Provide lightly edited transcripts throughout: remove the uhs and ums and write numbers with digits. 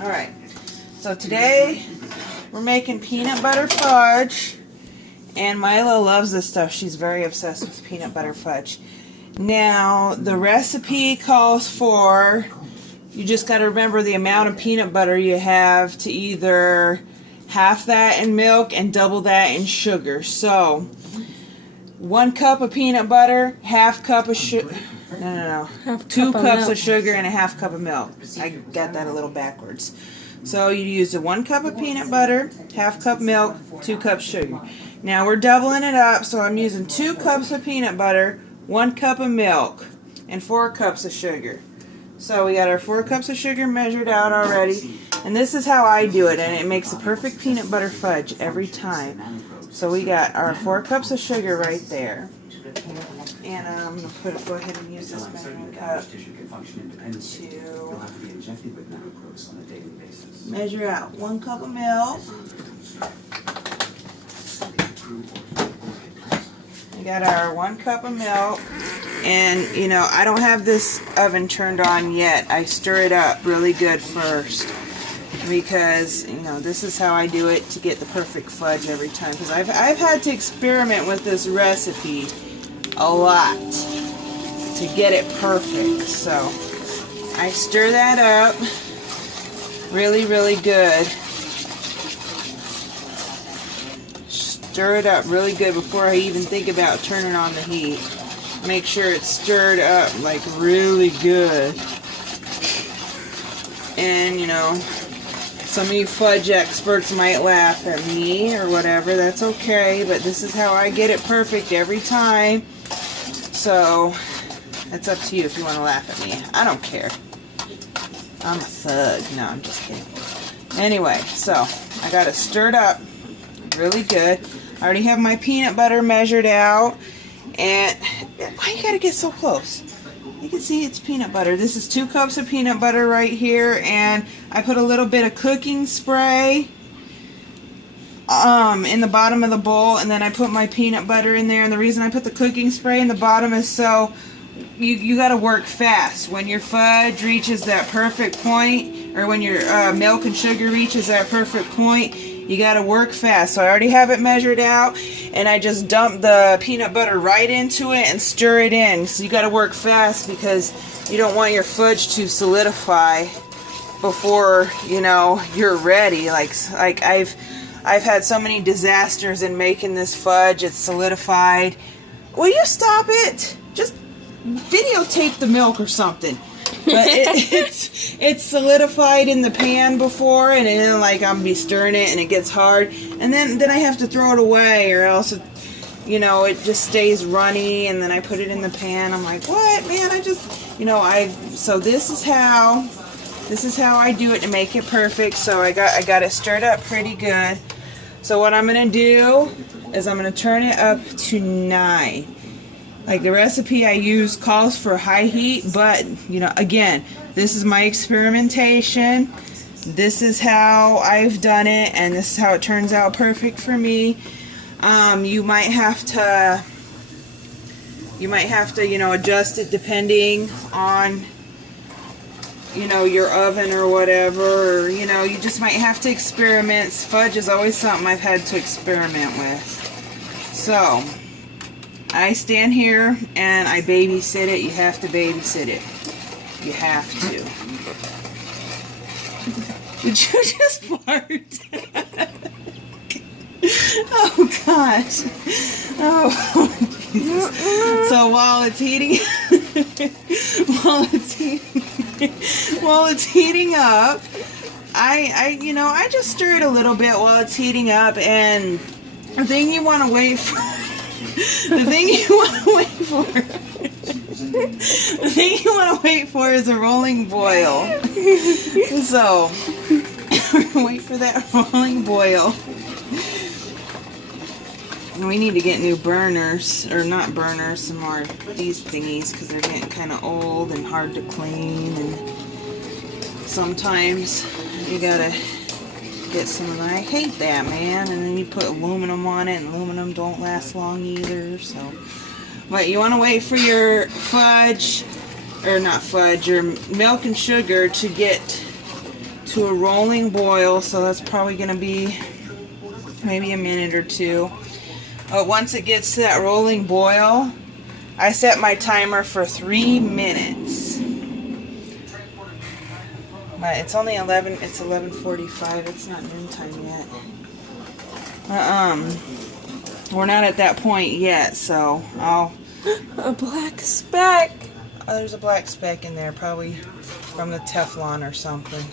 Alright, so today we're making peanut butter fudge, and Mylah loves this stuff. She's very obsessed with peanut butter fudge. Now, the recipe calls for, you just got to remember the amount of peanut butter you have to either half that in milk and double that in sugar. So, 1 cup of peanut butter, half cup of sugar. No. 2 cups of sugar and a half cup of milk. I got that a little backwards. So you use the 1 cup of peanut butter, half cup milk, 2 cups sugar. Now we're doubling it up, so I'm using 2 cups of peanut butter, 1 cup of milk, and 4 cups of sugar. So we got our 4 cups of sugar measured out already. And this is how I do it, and it makes a perfect peanut butter fudge every time. So we got our 4 cups of sugar right there. And I'm going to go ahead and use this measuring cup to measure out 1 cup of milk. We got our 1 cup of milk. And, you know, I don't have this oven turned on yet. I stir it up really good first. Because, you know, this is how I do it to get the perfect fudge every time. Because I've had to experiment with this recipe a lot to get it perfect. So I stir that up really, really good. Stir it up really good before I even think about turning on the heat. Make sure it's stirred up like really good. And, you know, some of you fudge experts might laugh at me or whatever. That's okay, but this is how I get it perfect every time. So, it's up to you if you want to laugh at me. I don't care. I'm a thug. No, I'm just kidding. Anyway, so, I got it stirred up really good. I already have my peanut butter measured out. And, why you gotta get so close? You can see it's peanut butter. This is 2 cups of peanut butter right here. And I put a little bit of cooking spray in the bottom of the bowl, and then I put my peanut butter in there. And the reason I put the cooking spray in the bottom is so you got to work fast. When your fudge reaches that perfect point, or when your milk and sugar reaches that perfect point, you got to work fast. So I already have it measured out, and I just dump the peanut butter right into it and stir it in. So you got to work fast because you don't want your fudge to solidify before, you know, you're ready. Like I've had so many disasters in making this fudge. It's solidified. Will you stop it? Just videotape the milk or something. But it's solidified in the pan before, and then like I'm be stirring it and it gets hard, and then I have to throw it away, or else it, you know, it just stays runny, and then I put it in the pan. I'm like, what, man? I just, you know, so this is how I do it to make it perfect. So I got it stirred up pretty good. So what I'm gonna do is I'm gonna turn it up to 9. Like the recipe I use calls for high heat, but, you know, again, this is my experimentation. This is how I've done it, and this is how it turns out perfect for me. You might have to, you know, adjust it depending on, you know, your oven or whatever, or, you know, you just might have to experiment. Fudge is always something I've had to experiment with. So I stand here and I babysit it. You have to babysit it. You have to. Did you just fart? Oh gosh. Oh Jesus. So while it's heating while it's heating up, I just stir it a little bit while it's heating up. And the thing you want to wait for is a rolling boil. So wait for that rolling boil. And we need to get new burners, or not burners, some more these thingies, because they're getting kind of old and hard to clean, and sometimes you gotta get some of that. I hate that, man. And then you put aluminum on it, and aluminum don't last long either. So, but you want to wait for your fudge, or not fudge, your milk and sugar to get to a rolling boil, so that's probably going to be maybe a minute or two. Once it gets to that rolling boil, I set my timer for 3 minutes. But it's only 11:45. It's not noontime yet. We're not at that point yet, so I'll... A black speck. Oh, there's a black speck in there, probably from the Teflon or something.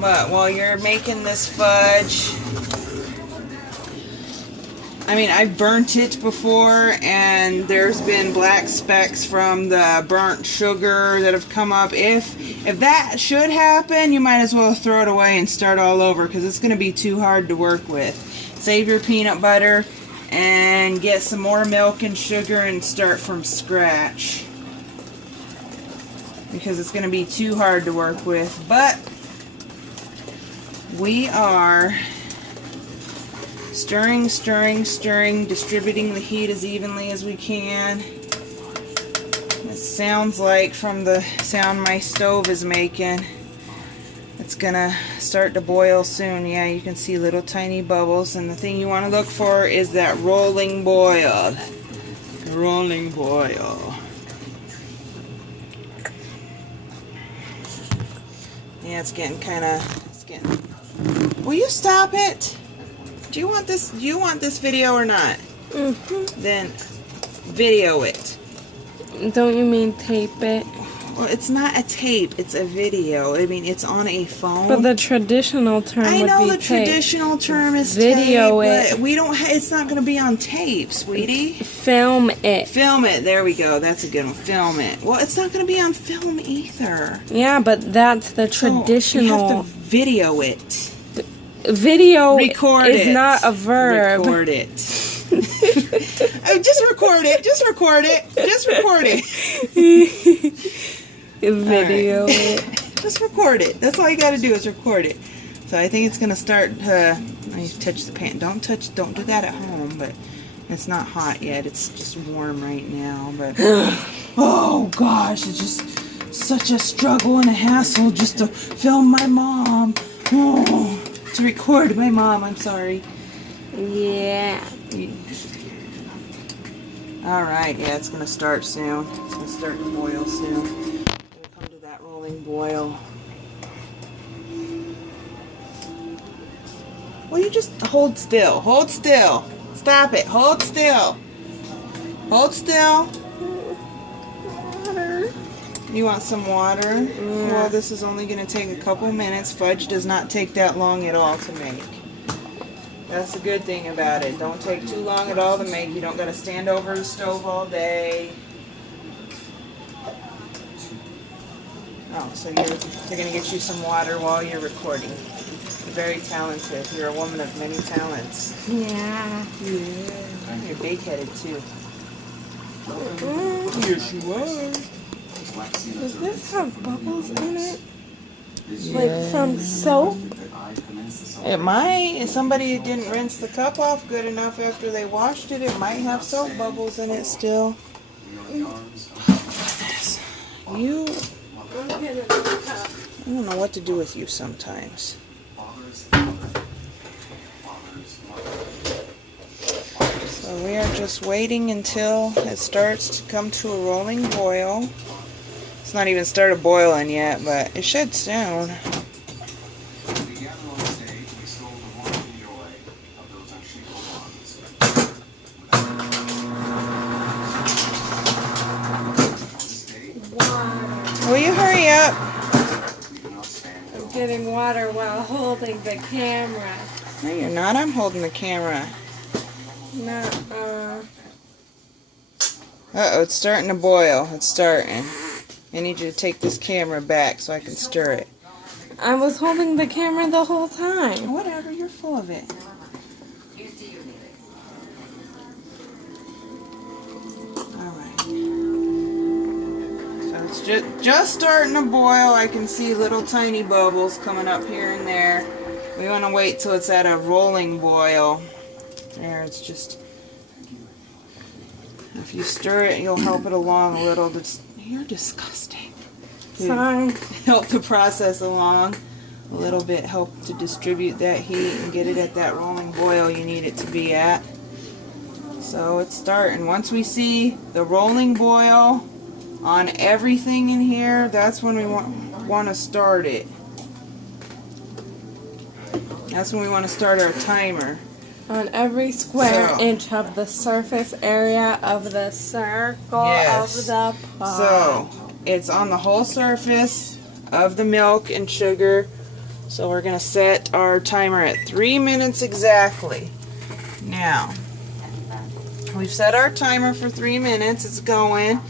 But while you're making this fudge, I mean, I've burnt it before, and there's been black specks from the burnt sugar that have come up. If that should happen, you might as well throw it away and start all over, because it's going to be too hard to work with. Save your peanut butter and get some more milk and sugar and start from scratch, because it's going to be too hard to work with. But we are stirring, distributing the heat as evenly as we can. It sounds like, from the sound my stove is making, it's gonna start to boil soon. Yeah, you can see little tiny bubbles, and the thing you want to look for is that rolling boil. Rolling boil. Yeah, it's getting Will you stop it? Do you want this video or not? Mm-hmm. Then video it. Don't you mean tape it? Well, it's not a tape, it's a video. I mean, it's on a phone. But the traditional term would be tape. I know the traditional term is video tape, it. but we don't it's not going to be on tape, sweetie. Film it. Film it. There we go. That's a good one. Film it. Well, it's not going to be on film either. Yeah, but that's the traditional. So you have to video it. Video record is it. Not a verb. Record it. Just record it. Just record it. Just record it. Video right. it. Just record it. That's all you got to do is record it. So I think it's going to start to... I touch the pan. Don't do that at home, but it's not hot yet. It's just warm right now. But oh gosh, it's just such a struggle and a hassle just to film my mom. Oh, to record my mom. I'm sorry. Yeah. Alright, yeah, it's going to start soon. It's going to start to boil soon. It's going to come to that rolling boil. Will you just hold still? Hold still. Stop it. Hold still. Hold still. Water. You want some water? Yeah. Well, this is only going to take a couple minutes. Fudge does not take that long at all to make. That's the good thing about it. Don't take too long at all to make. You don't got to stand over the stove all day. Oh, so they're going to get you some water while you're recording. You're very talented. You're a woman of many talents. Yeah. Yeah. You're big-headed, too. Yes, you are. Does this have bubbles in it? Yeah. Like from soap? It might. If somebody didn't rinse the cup off good enough after they washed it, it might have soap bubbles in it still. You... I don't know what to do with you sometimes. So we are just waiting until it starts to come to a rolling boil. It's not even started boiling yet, but it should soon. Will you hurry up? I'm getting water while holding the camera. No, you're not. I'm holding the camera. Nuh-uh. Uh-oh, it's starting to boil. It's starting. I need you to take this camera back so I can stir it. I was holding the camera the whole time. Whatever, you're full of it. Alright. So it's just starting to boil. I can see little tiny bubbles coming up here and there. We want to wait till it's at a rolling boil. There, it's just... If you stir it, you'll help it along a little. You're disgusting. Sorry. help the process along a little bit, help to distribute that heat and get it at that rolling boil you need it to be at. So it's starting. Once we see the rolling boil on everything in here, that's when we want to start it. That's when we want to start our timer. On every square So, inch of the surface area of the circle Yes. of the pot. So it's on the whole surface of the milk and sugar. So we're going to set our timer at 3 minutes exactly. Now, we've set our timer for 3 minutes. It's going.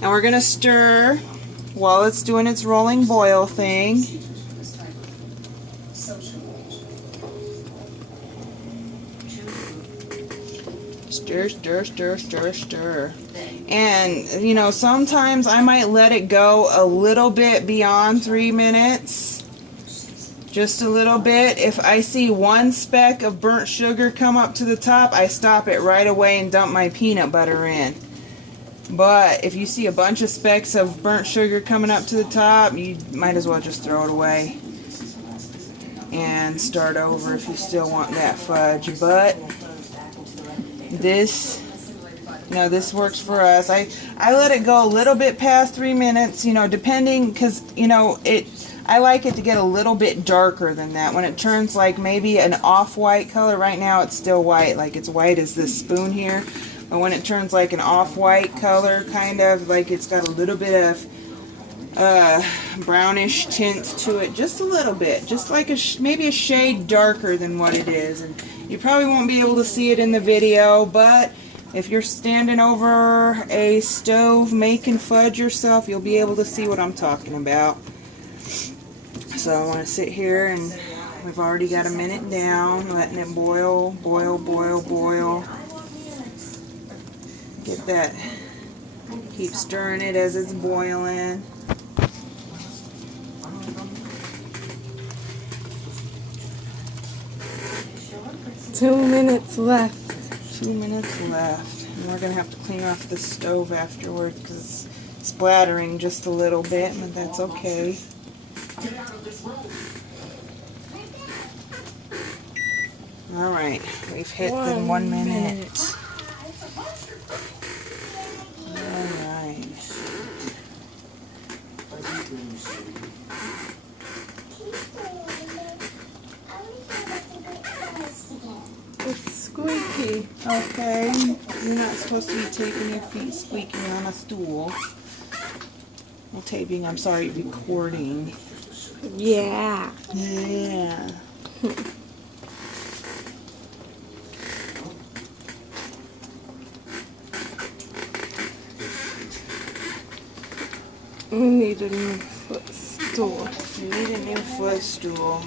And we're going to stir while it's doing its rolling boil thing. Stir, stir, stir, stir, stir. And, you know, sometimes I might let it go a little bit beyond 3 minutes. Just a little bit. If I see one speck of burnt sugar come up to the top, I stop it right away and dump my peanut butter in. But if you see a bunch of specks of burnt sugar coming up to the top, you might as well just throw it away and start over if you still want that fudge. But this, you know, this works for us. I let it go a little bit past 3 minutes, you know, depending, because, you know, I like it to get a little bit darker than that. When it turns like maybe an off-white color, right now it's still white, like it's white as this spoon here. But when it turns like an off-white color, kind of like it's got a little bit of brownish tint to it, just a little bit, just like maybe a shade darker than what it is. And you probably won't be able to see it in the video, but if you're standing over a stove making fudge yourself, you'll be able to see what I'm talking about. So I want to sit here, and we've already got a minute down, letting it boil, boil, boil, boil. Get that, keep stirring it as it's boiling. Two minutes left. 2 minutes left. And we're going to have to clean off the stove afterwards because it's splattering just a little bit, but that's okay. Alright, we've hit the 1 minute. Alright. It's squeaky. Okay, you're not supposed to be taking your feet squeaking on a stool. Well, taping, I'm sorry, recording. Yeah. Yeah. We need a new footstool. We need a new footstool.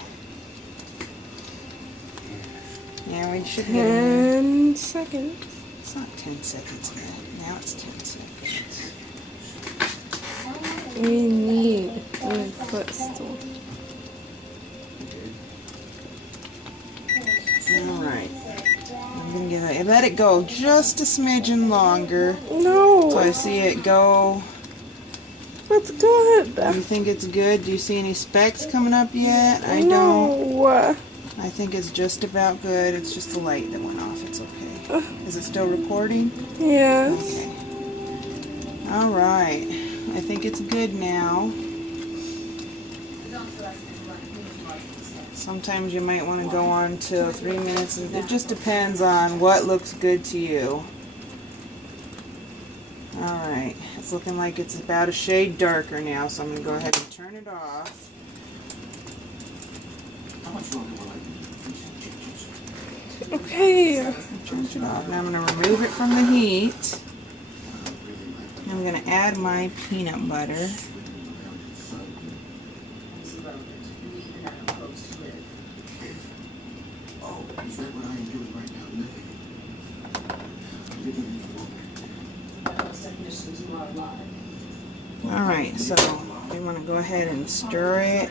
Yeah, we should get 10 seconds. It's not 10 seconds yet. Now it's 10 seconds. We need a new footstool. Alright. I'm going to let it go just a smidgen longer. No. So I see it go. That's good. Do you think it's good? Do you see any specks coming up yet? I don't. No. I think it's just about good. It's just the light that went off. It's okay. Is it still recording? Yes. Okay. Alright. I think it's good now. Sometimes you might want to go on to 3 minutes. It just depends on what looks good to you. Alright. It's looking like it's about a shade darker now, so I'm going to go ahead and turn it off. Okay. Turn it off. Now I'm going to remove it from the heat. I'm going to add my peanut butter. Alright, so you want to go ahead and stir it.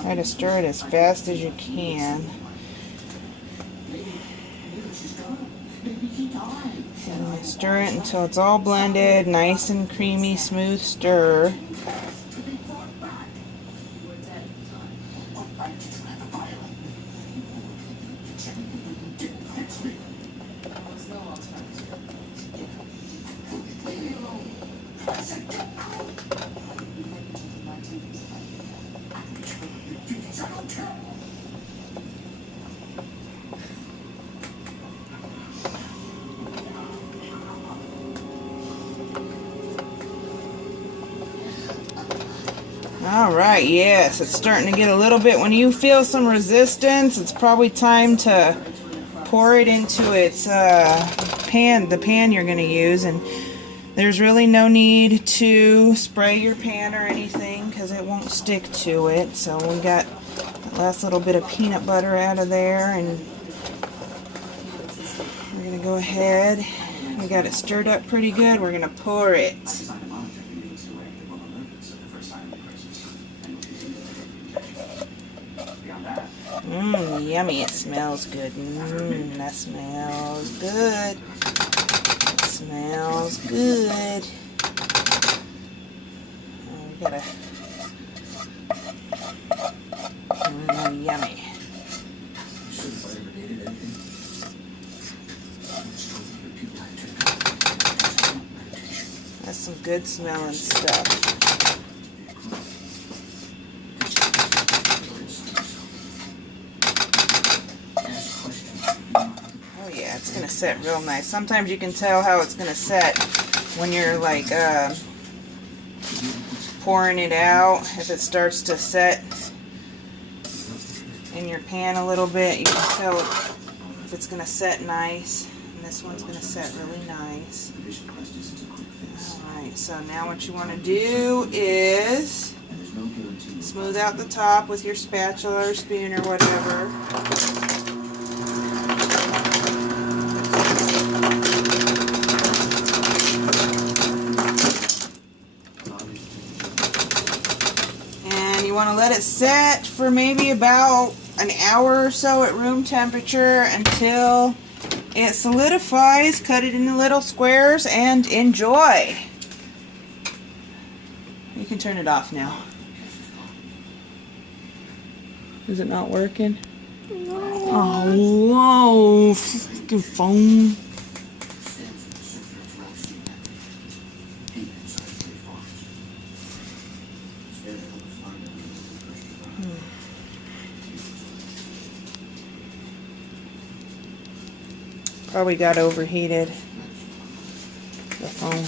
Try to stir it as fast as you can. And stir it until it's all blended, nice and creamy, smooth stir. Alright, yes, it's starting to get a little bit, when you feel some resistance, it's probably time to pour it into its pan, the pan you're going to use. And there's really no need to spray your pan or anything because it won't stick to it. So we got that last little bit of peanut butter out of there, and we're going to go ahead. We got it stirred up pretty good. We're going to pour it. Yummy. It smells good. That smells good. It smells good. Oh, we gotta... yummy. That's some good smelling stuff. It's going to set real nice. Sometimes you can tell how it's going to set when you're like pouring it out. If it starts to set in your pan a little bit, you can tell if it's going to set nice. And this one's going to set really nice. Alright, so now what you want to do is smooth out the top with your spatula or spoon or whatever. You want to let it set for maybe about an hour or so at room temperature until it solidifies. Cut it into little squares and enjoy. You can turn it off now. Is it not working? No. Oh, whoa, freaking phone. Probably got overheated, the phone.